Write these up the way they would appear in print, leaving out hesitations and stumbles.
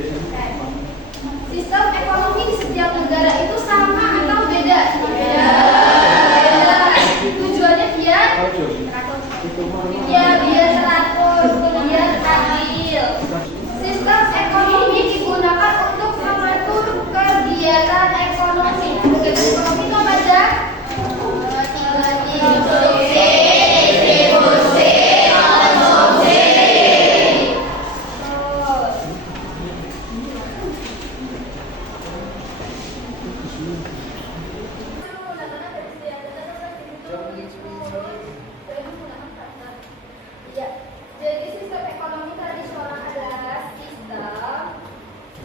Sistem ekonomi di setiap negara itu sama atau beda? Beda. Tujuannya biar teratur, biar adil. Sistem ekonomi digunakan untuk mengatur kegiatan ekonomi. Kegiatan ekonomi itu apa aja? Produksi, distribusi, konsumsi. Ya, jadi sistem ekonomi tradisional adalah sistem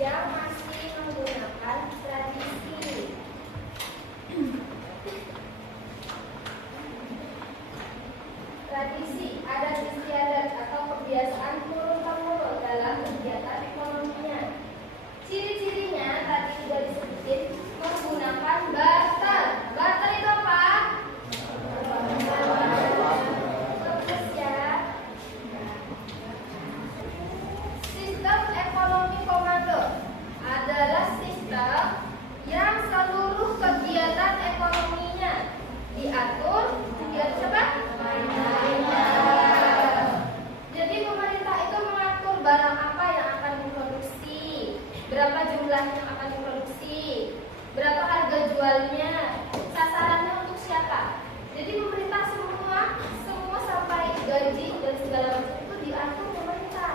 yang masih menggunakan tradisi. Tradisi, adat istiadat atau kebiasaan turun-temurun dalam kegiatan ekonominya. Ciri-cirinya tadi sudah disebutin, menggunakan barter. Barter itu apa? Fokus ya. Sistem ekonomi komando adalah sistem yang seluruh kegiatan ekonominya diatur siapa? Jadi pemerintah itu mengatur barang apa yang akan diproduksi, berapa jumlahnya yang akan diproduksi, berapa harga jualnya, sasarannya untuk siapa. Jadi pemerintah semua sampai gaji dan segala macam itu diatur pemerintah.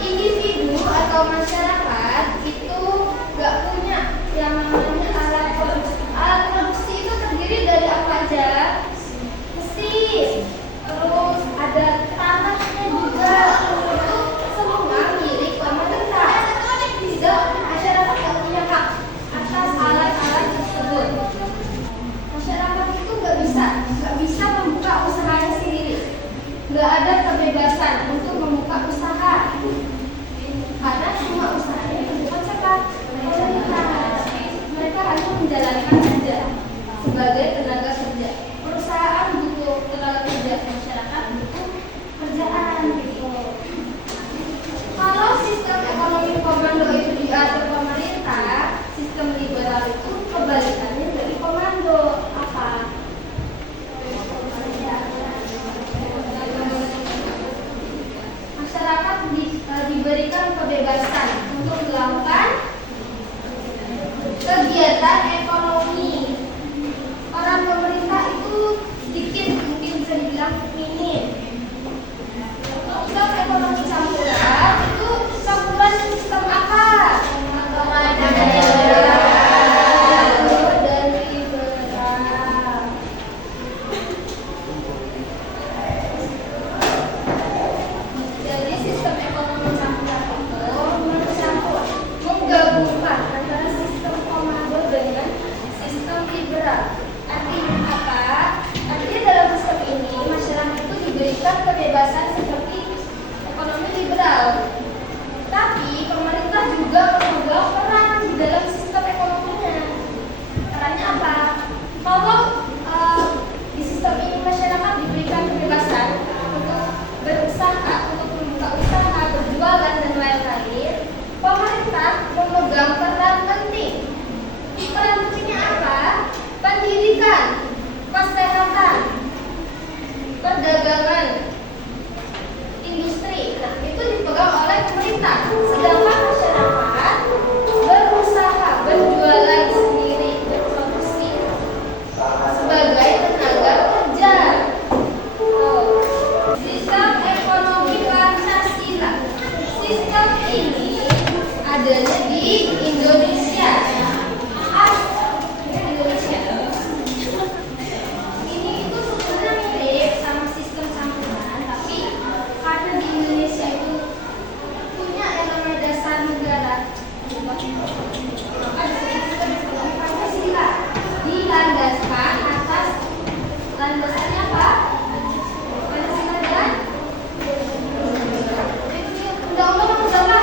Individu atau masyarakat itu nggak punya yang namanya alat produksi. Alat produksi itu terdiri dari apa aja? Mesin, terus ada tanahnya juga, itu semua milik pemerintah. Tidak, masyarakat nggak punya hak atas alat-alat tersebut. Masyarakat itu nggak bisa membuka usahanya sendiri. Nggak ada kebebasan untuk membuka usaha. Karena semua usahanya dilakukan siapa? Pemerintah. Mereka hanya menjalankan saja sebagai tenaga kerja. Perusahaan butuh tenaga kerja, masyarakat butuh kerjaan gitu. Kalau sistem ekonomi komando itu diatur pemerintah, sistem liberal itu kebalikannya dari komando. Apa? Masyarakat diberikan kebebasan untuk melakukan kegiatan ekonomi. Orang pemerintah itu sedikit, mungkin bisa dibilang minim. Sistem ekonomi campuran itu campuran sistem apa? Jadi sistem ekonomi campuran itu menggabungkan antara sistem komando dengan sistem liberal. Artinya apa? Artinya dalam sistem ini masyarakat itu diberikan kebebasan seperti ekonomi liberal. Tapi pemerintah juga memegang peran di dalam sistem ekonominya. Perannya apa? Kalau di sistem ini masyarakat diberikan kebebasan untuk berusaha, untuk membuka usaha, berjualan dan lain-lain, pemerintah memegang peran penting. Peran pentingnya apa? Pendidikan, kesehatan, perdagangan, industri. Nah, itu dipegang oleh pemerintah. Sedangkan masyarakat berusaha, berjualan sendiri, berproduksi sebagai tenaga kerja. Sistem ekonomi Pancasila. Sistem ini adanya di Indonesia. Ini itu sebenarnya mirip sama sistem campuran, tapi karena di Indonesia itu punya yang namanya dasar negara, maka disebut ekonomi Pancasila. Dilandaskan atas landasannya apa? Pancasila dan undang-undang berapa?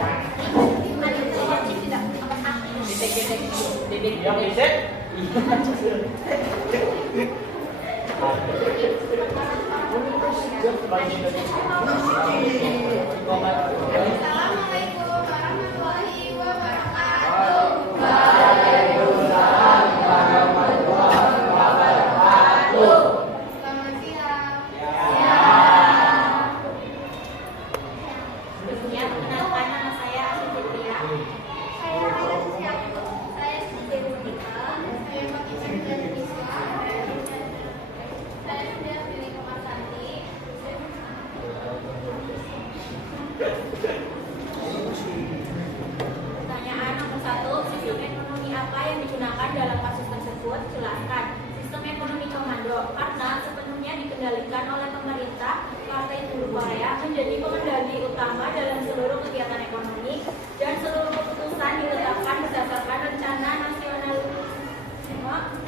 Assalamualaikum warahmatullahi wabarakatuh. Selamat siang. Sebelumnya perkenalkan nama saya Asri Fitria. Saya Siti Monika. Saya Fatimah dari Iswa. Saya sudah pilih Komasanti. Pertanyaan nomor 1, sistem ekonomi apa yang digunakan dalam kasus tersebut? Jelaskan. Sistem ekonomi komando, karena sepenuhnya dikendalikan oleh pemerintah, Partai Buruh Korea menjadi pengendali utama dalam seluruh kegiatan ekonomi dan seluruh keputusan ditetapkan berdasarkan rencana nasionalisme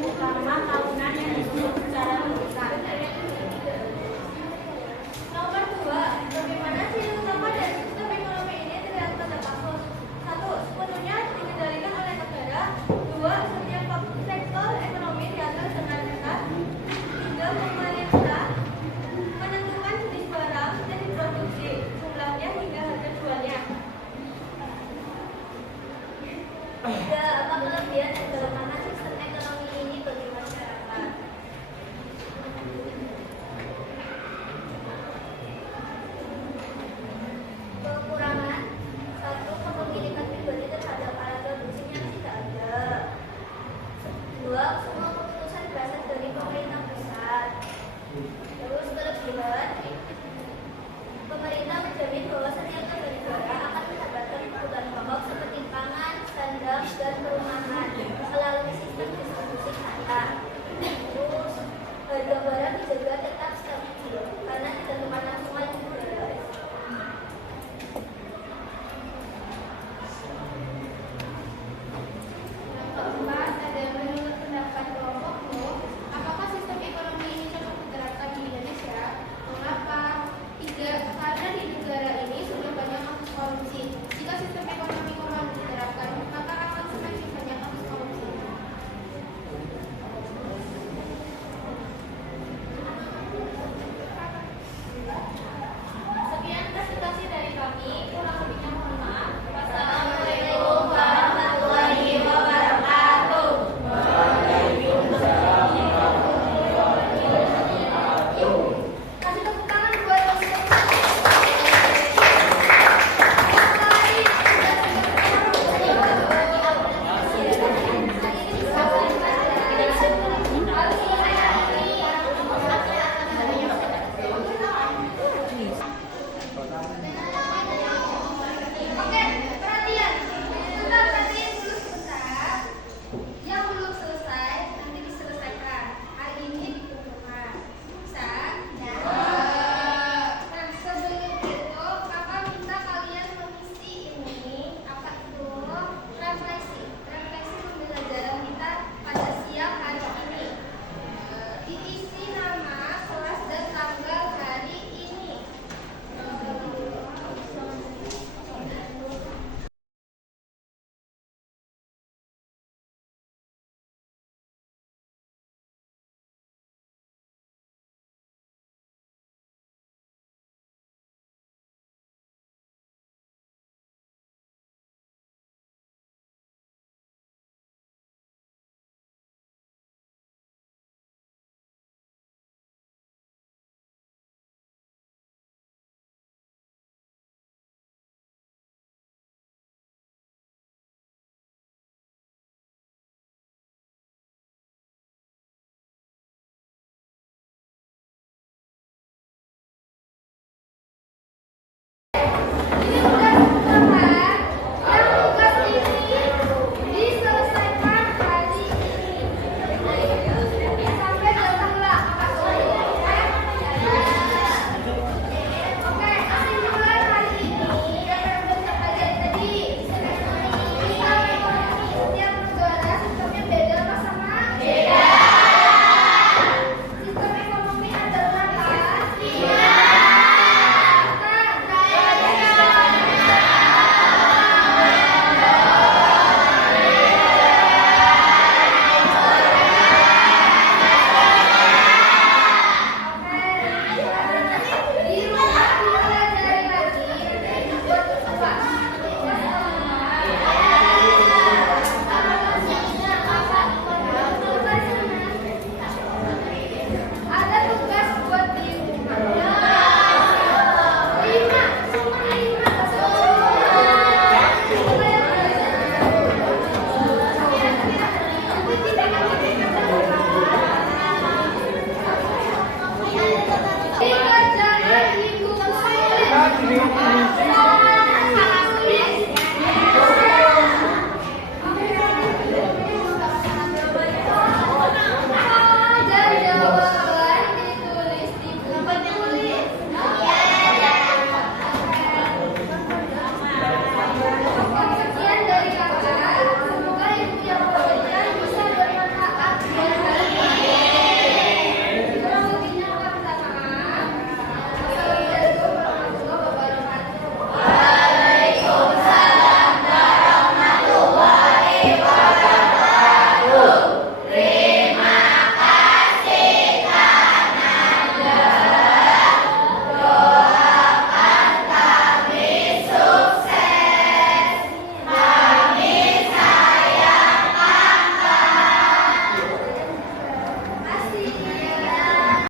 utama tahunan yang disusun secara terpisah. Nomor 2, bagaimana ciri utama dari sistem ekonomi ini terlihat pada kasus 1. Sepenuhnya dikendalikan oleh negara. 2. Setiap sektor ekonomi diatur dengan ketat. 3. Pemerintah menentukan jenis barang yang diproduksi, jumlahnya hingga harga jualnya. 3. Apa kelebihan dan kelemahan